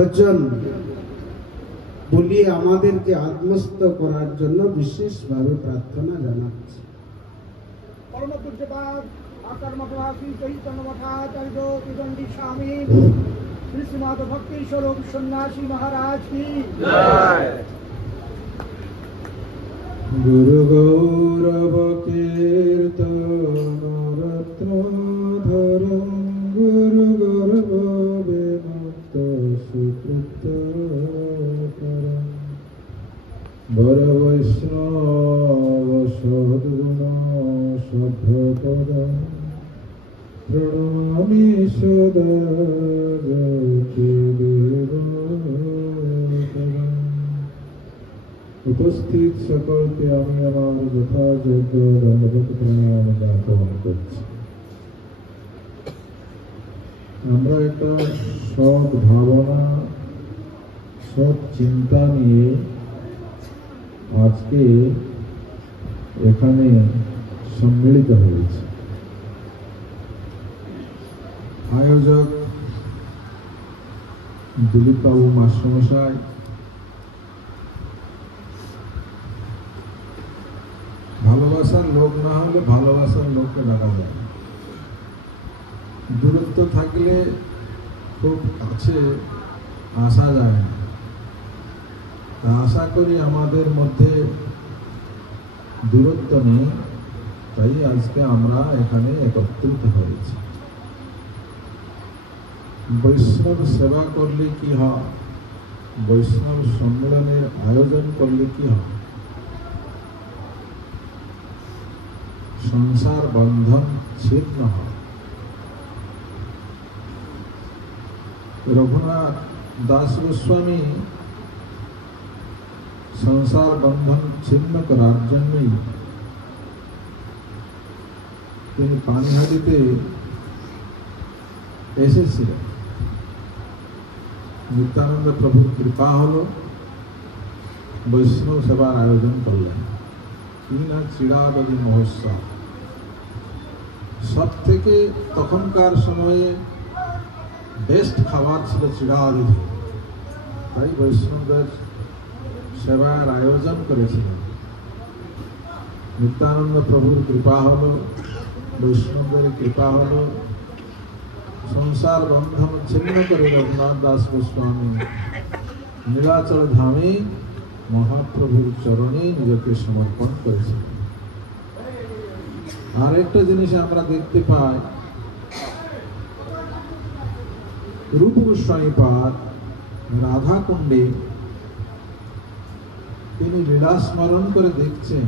বচন বলিয়ে আমাদেরকে আত্মস্থ করার জন্য বিশেষভাবে প্রার্থনা জানাচ্ছি। পরম পূজ্যপাদ আকর্মকবাসী চৈতন্য মঠাচার্য তিদণ্ডী স্বামী শ্রী শ্রীমাদ ভক্তি স্বরূপ সন্ন্যাসী মহারাজ কি জয়। গুরু গৌরব কীর্তন রত্নধর গুরু গৌরব বিমুক্ত সুকৃত বর বৈষ্ণব সদ্গুণ সভ্যপদ প্রণমামি সদা উপস্থিত সকলকে আমি আমার যথাযোগ্য দণ্ডবত প্রণাম জ্ঞাপন করছি। আমরা একটা সৎ ভাবনা সৎ চিন্তা নিয়ে আজকে এখানে সম্মিলিত হয়েছে। আয়োজক দিলীপ বাবু মাস্টারমশাই, ভালোবাসার লোক না হলে ভালোবাসার লোককে ডাকা যায়। দূরত্ব থাকলে খুব কাছে আসা যায় না। তা আশা করি আমাদের মধ্যে দূরত্ব নেই, তাই আজকে আমরা এখানে একত্রিত হয়েছি। বৈষ্ণব সেবা করলে কি হয়, বৈষ্ণব সম্মেলনের আয়োজন করলে কি হয়, সংসার বন্ধন ছিন্ন হয়। রঘুনাথ দাস গোস্বামী সংসার বন্ধন ছিন্ন করার জন্যই তিনি পানিহাটিতে এসেছিলেন। নিত্যানন্দ প্রভুর কৃপা হলো, বৈষ্ণব সেবার আয়োজন করলেন। কি না চিড়াদধি মহোৎসব। সব থেকে তখনকার সময়ে বেস্ট খাবার ছিল চিড়াদধি, তাই বৈষ্ণবদের সেবার আয়োজন করেছিলেন। নিত্যানন্দ প্রভুর কৃপা হলো, বৈষ্ণবদের কৃপা হলো, সংসার বন্ধন ছিন্ন করে রঘুনাথ দাস গোস্বামী নীলাচল ধামে মহাপ্রভুর চরণে নিজেকে সমর্পণ করেছেন। আর একটা জিনিস আমরা দেখতে পাই, রূপ গোস্বামী পাদ রাধা কুণ্ডে তিনি লীলা স্মরণ করে দেখছেন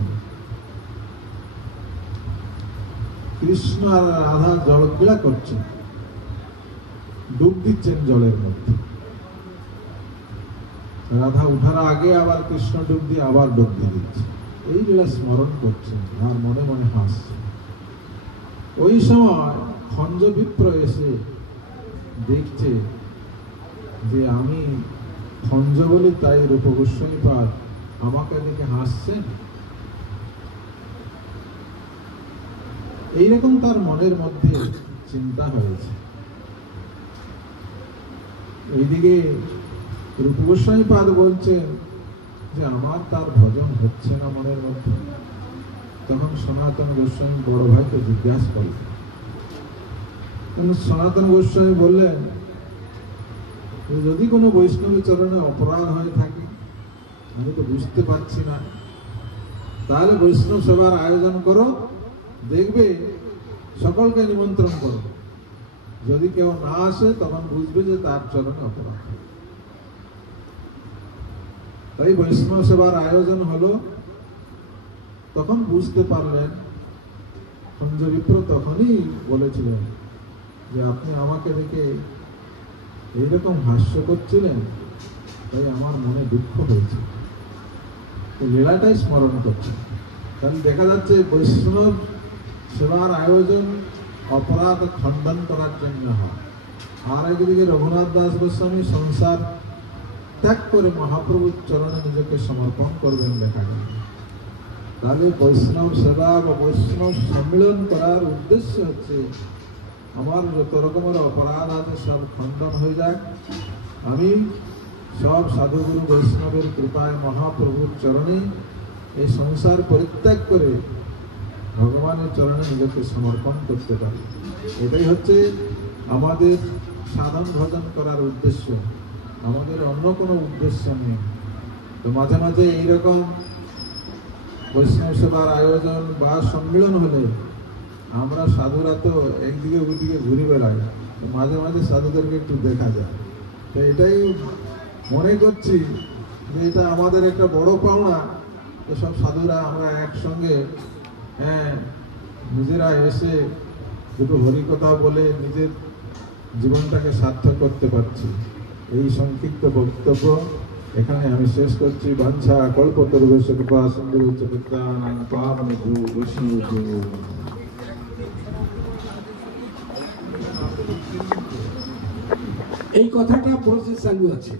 কৃষ্ণ আর রাধা জল ক্রীড়া করছেন, ডুব দিচ্ছেন জলের মধ্যে। রাধা উঠার আগে আবার কৃষ্ণ ডুব দিয়ে আবার ডুব দিয়ে দিচ্ছে। এই লীলা স্মরণ করছেন আর মনে মনে হাসছেন। ওই সময় খঞ্জ বিপ্র এসে দেখছে যে আমি খঞ্জ বলি, তাই রূপ গোস্বামী পাদ আমাকে দেখে হাসছেন। এইরকম তার মনের মধ্যে চিন্তা হয়েছে। এইদিকে রূপ গোস্বামী পাদ বলছেন যে আমার তার ভজন হচ্ছে না মনের মধ্যে। তখন সনাতন গোস্বামী বড় ভাইকে জিজ্ঞাসা করলেন। সনাতন গোস্বামী বললেন, যদি কোনো বৈষ্ণবী চরণে অপরাধ হয়ে থাকে, আমি তো বুঝতে পারছি না, তাহলে বৈষ্ণব সেবার আয়োজন করো, দেখবে সকলকে নিমন্ত্রণ করো। যদি কেউ না আসে তখন বুঝবে যে তার চরণে অপরাধ। তাই বৈষ্ণব সেবার আয়োজন হলো। তখন বুঝতে পারলেন, খঞ্জ বিপ্র তখনই বলেছিলেন যে আপনি আমাকে দেখে এইরকম হাস্য করছিলেন, তাই আমার মনে দুঃখ হয়েছে। লীলাটাই স্মরণ করছে। তাহলে দেখা যাচ্ছে বৈষ্ণব সেবার আয়োজন অপরাধ খণ্ডন করার জন্য হয়। আর একদিকে রঘুনাথ দাস গোস্বামী সংসার ত্যাগ করে মহাপ্রভুর চরণে নিজেকে সমর্পণ করবেন দেখা গেল। তাহলে বৈষ্ণব সেবা বা বৈষ্ণব সম্মিলন করার উদ্দেশ্য হচ্ছে আমার যত রকমের অপরাধ আছে সব খণ্ডন হয়ে যায়, আমি সব সাধুগুরু বৈষ্ণবের কৃপায় মহাপ্রভুর চরণে এই সংসার পরিত্যাগ করে ভগবানের চরণে নিজেকে সমর্পণ করতে পারি। এটাই হচ্ছে আমাদের সাধন ভজন করার উদ্দেশ্য, আমাদের অন্য কোনো উদ্দেশ্য নেই। তো মাঝে মাঝে এইরকম বৈষ্ণব সেবার আয়োজন বা সম্মেলন হলে আমরা সাধুরা তো একদিকে ওইদিকে ঘুরে বেড়াই, তো মাঝে মাঝে সাধুদেরকে একটু দেখা যায়। তো এটাই মনে করছি যে এটা আমাদের একটা বড় পাওনা, যে সব সাধুরা আমরা একসঙ্গে নিজেরা এসে দুটো হরিকথা বলে নিজের জীবনটাকে সার্থক করতে পারছি। এই সংক্ষিপ্ত বক্তব্য এখানে আমি শেষ করছি। বাঞ্ছা কল্পতরুভ্যশ্চ কৃপা সিন্ধুভ্যশ্চ পতিতানাং পাবনেভ্যো বৈষ্ণবেভ্যো। এই কথাটা বলতে চালু আছে।